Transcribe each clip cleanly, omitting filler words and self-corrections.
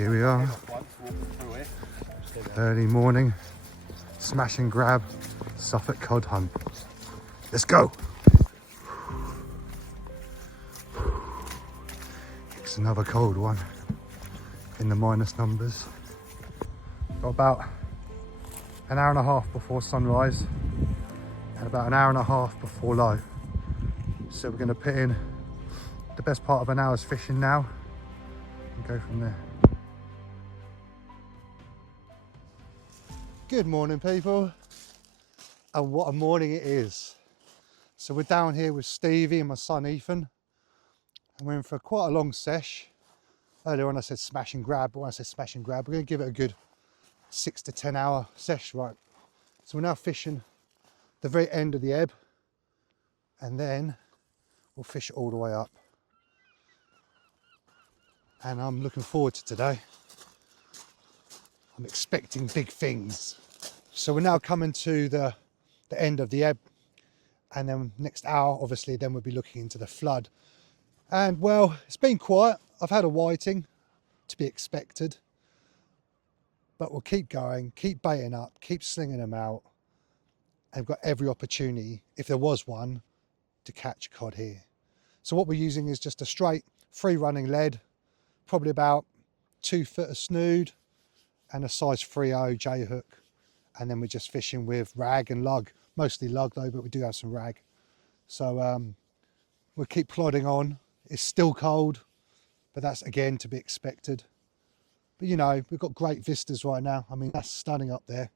Here we are, early morning, smash and grab, Suffolk Cod hunt. Let's go! It's another cold one in the minus numbers. Got about an hour and a half before sunrise and about an hour and a half before low. So we're going to put in the best part of an hour's fishing now and go from there. Good morning, people, and what a morning it is. So we're down here with Stevie and my son Ethan, and we're in for quite a long sesh. Earlier on I said smash and grab, but when I said smash and grab, we're going to give it a good 6 to 10 hour sesh, right? So we're now fishing the very end of the ebb, and then we'll fish it all the way up. And I'm looking forward to today. I'm expecting big things. So we're now coming to the end of the ebb, and then next hour, obviously, then we'll be looking into the flood. And well, it's been quiet. I've had a whiting, to be expected, but we'll keep going, keep baiting up, keep slinging them out. And we've got every opportunity, if there was one, to catch cod here. So what we're using is just a straight free running lead, probably about 2 foot of snood and a size 3/0 J hook. And then we're just fishing with rag and lug, mostly lug though, but we do have some rag. So we'll keep plodding on. It's still cold, but that's again to be expected. But you know, we've got great vistas right now. I mean, that's stunning up there.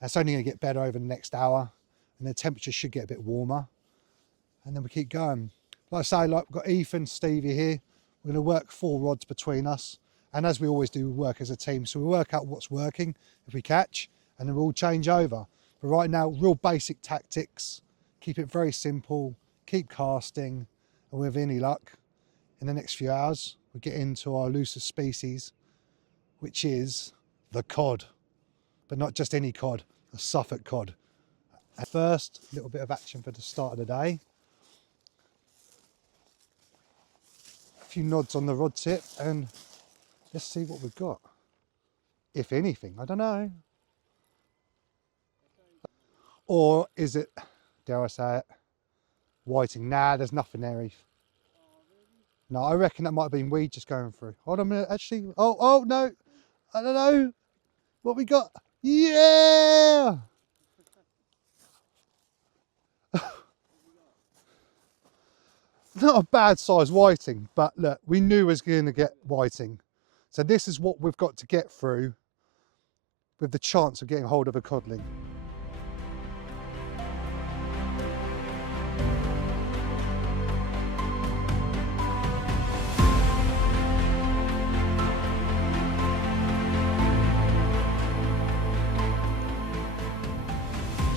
That's only going to get better over the next hour, and the temperature should get a bit warmer. And then we keep going. Like I say, like we've got Ethan, Stevie here. We're going to work 4 rods between us. And as we always do, we work as a team. So we work out what's working if we catch, and then we'll change over. But right now, real basic tactics. Keep it very simple. Keep casting. And with any luck, in the next few hours, we'll get into our loosest species, which is the cod. But not just any cod, a Suffolk cod. At first, a little bit of action for the start of the day. A few nods on the rod tip, and let's see what we've got. If anything, I don't know. Or is it, dare I say it, whiting? Nah, there's nothing there, Eve. No, I reckon that might have been weed just going through. Hold on a minute, actually. Oh, no. I don't know. What we got? Yeah! Not a bad size whiting, but look, we knew we was going to get whiting. So this is what we've got to get through with the chance of getting hold of a codling.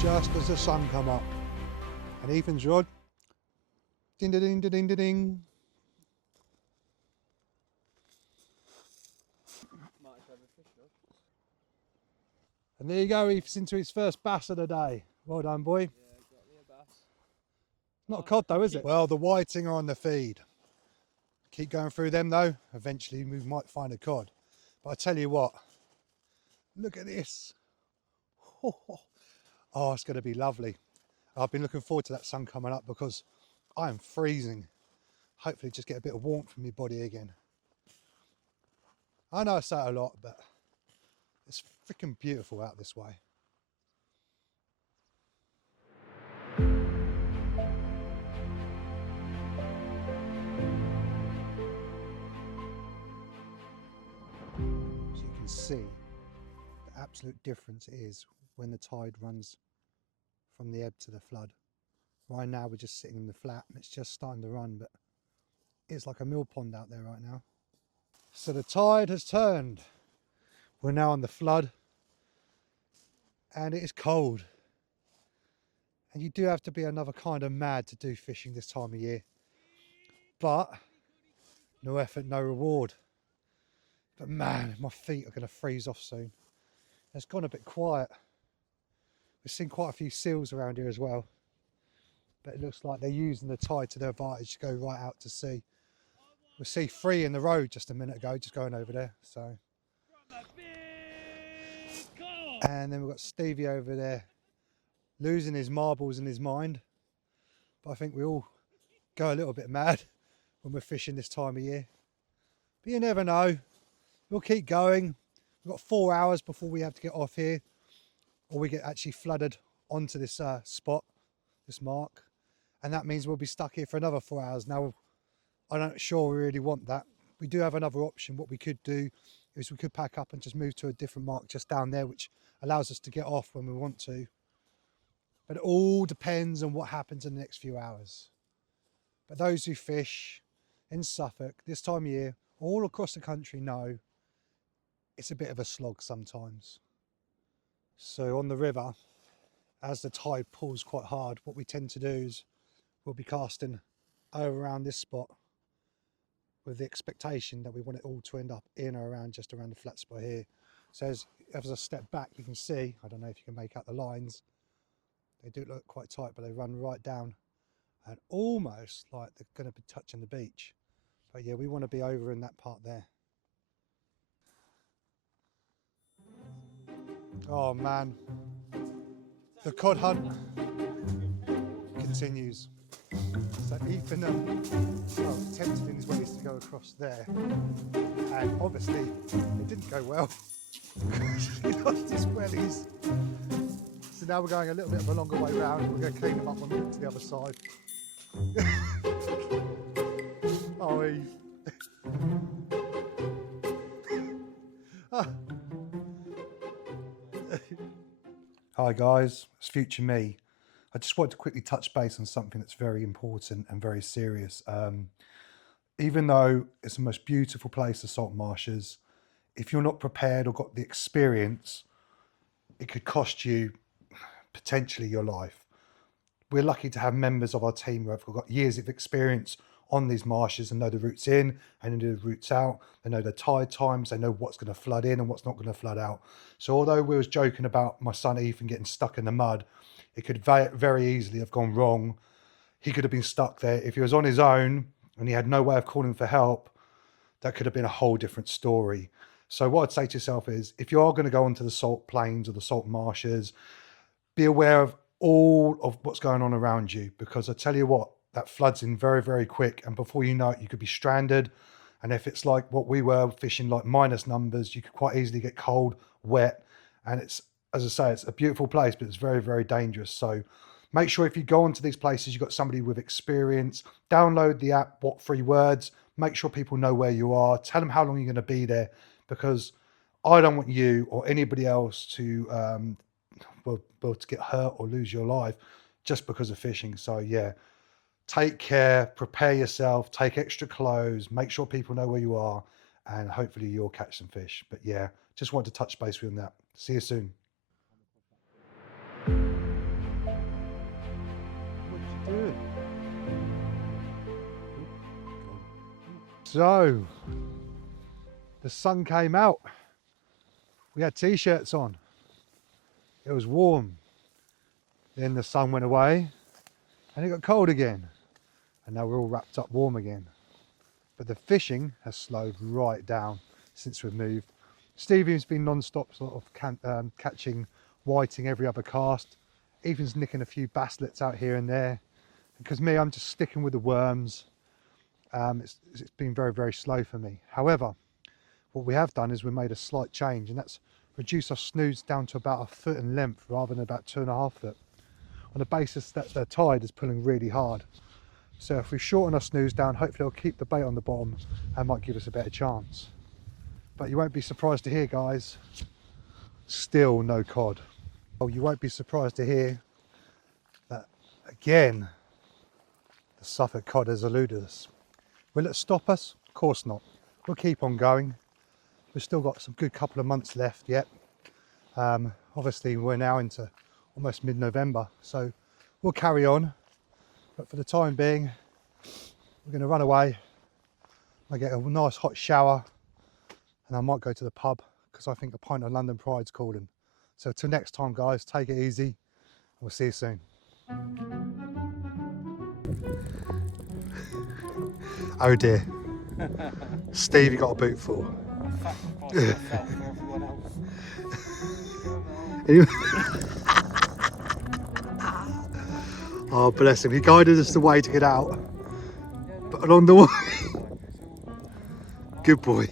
Just as the sun come up, and Ethan's rod, ding da ding da ding da ding. And there you go, Ethan's into his first bass of the day. Well done, boy. Yeah, got me a bass. Not a cod though, is it? Well, the whiting are on the feed. Keep going through them though. Eventually we might find a cod. But I tell you what, look at this. Oh, it's going to be lovely. I've been looking forward to that sun coming up because I am freezing. Hopefully just get a bit of warmth from my body again. I know I say it a lot, but it's freaking beautiful out this way. As you can see, the absolute difference is when the tide runs from the ebb to the flood. Right now we're just sitting in the flat and it's just starting to run, but it's like a mill pond out there right now. So the tide has turned. We're now on the flood and it is cold. And you do have to be another kind of mad to do fishing this time of year. But no effort, no reward. But man, my feet are going to freeze off soon. It's gone a bit quiet. We've seen quite a few seals around here as well. But it looks like they're using the tide to their advantage to go right out to sea. We see 3 in the road just a minute ago, just going over there. So, and then we've got Stevie over there losing his marbles in his mind. But I think we all go a little bit mad when we're fishing this time of year. But you never know. We'll keep going. We've got 4 hours before we have to get off here, or we get actually flooded onto this spot, this mark, and that means we'll be stuck here for another 4 hours. Now, I'm not sure we really want that. We do have another option. What we could do is we could pack up and just move to a different mark just down there, which allows us to get off when we want to. But it all depends on what happens in the next few hours. But those who fish in Suffolk this time of year, all across the country, know it's a bit of a slog sometimes. So on the river, as the tide pulls quite hard, what we tend to do is we'll be casting over around this spot with the expectation that we want it all to end up in or around just around the flat spot here. So as I step back, you can see, I don't know if you can make out the lines, they do look quite tight, but they run right down and almost like they're going to be touching the beach. But yeah, we want to be over in that part there. Oh man, the cod hunt continues. So Ethan attempted in his ways to go across there, and obviously it didn't go well. He lost his wellies. So now we're going a little bit of a longer way round. We're going to clean them up when we get to the other side. Oh, Eve. Hi guys, it's future me. I just wanted to quickly touch base on something that's very important and very serious. Even though it's the most beautiful place, the salt marshes, if you're not prepared or got the experience, it could cost you potentially your life. We're lucky to have members of our team who have got years of experience on these marshes and know the routes in and know the routes out. They know the tide times, they know what's going to flood in and what's not going to flood out. So although we was joking about my son Ethan getting stuck in the mud, it could very easily have gone wrong. He could have been stuck there. If he was on his own and he had no way of calling for help, that could have been a whole different story. So what I'd say to yourself is, if you are going to go onto the salt plains or the salt marshes, be aware of all of what's going on around you, because I tell you what, that floods in very, very quick, and before you know it, you could be stranded. And if it's like what we were fishing, like minus numbers, you could quite easily get cold, wet, and it's, as I say, it's a beautiful place, but it's very, very dangerous. So make sure if you go onto these places, you've got somebody with experience. Download the app, What 3 Words. Make sure people know where you are. Tell them how long you're going to be there, because I don't want you or anybody else to to get hurt or lose your life just because of fishing. So yeah, take care, prepare yourself, take extra clothes, make sure people know where you are, and hopefully you'll catch some fish. But yeah, just wanted to touch base with you on that. See you soon. What did you do? So the sun came out. We had t-shirts on. It was warm. Then the sun went away and it got cold again. And now we're all wrapped up warm again. But the fishing has slowed right down since we've moved. Stevie's been non-stop sort of catching whiting every other cast. Ethan's nicking a few basslets out here and there. Because me, I'm just sticking with the worms. It's been very, very slow for me. However, what we have done is we made a slight change, and that's reduce our snoods down to about 1 foot in length rather than about 2.5 foot, on the basis that the tide is pulling really hard. So if we shorten our snooze down, hopefully it'll keep the bait on the bottom and might give us a better chance. But you won't be surprised to hear, guys, still no cod. Oh, you won't be surprised to hear that again, the Suffolk Cod has eluded us. Will it stop us? Of course not. We'll keep on going. We've still got some good couple of months left yet. Obviously we're now into almost mid-November, so we'll carry on. But for the time being, we're going to run away. I get a nice hot shower and I might go to the pub because I think a pint of London Pride's calling. So till next time, guys, take it easy. We'll see you soon. Oh dear. Steve, you got a boot full. Sacrifice myself for everyone else. Oh, bless him. He guided us the way to get out. But along the way... Good boy.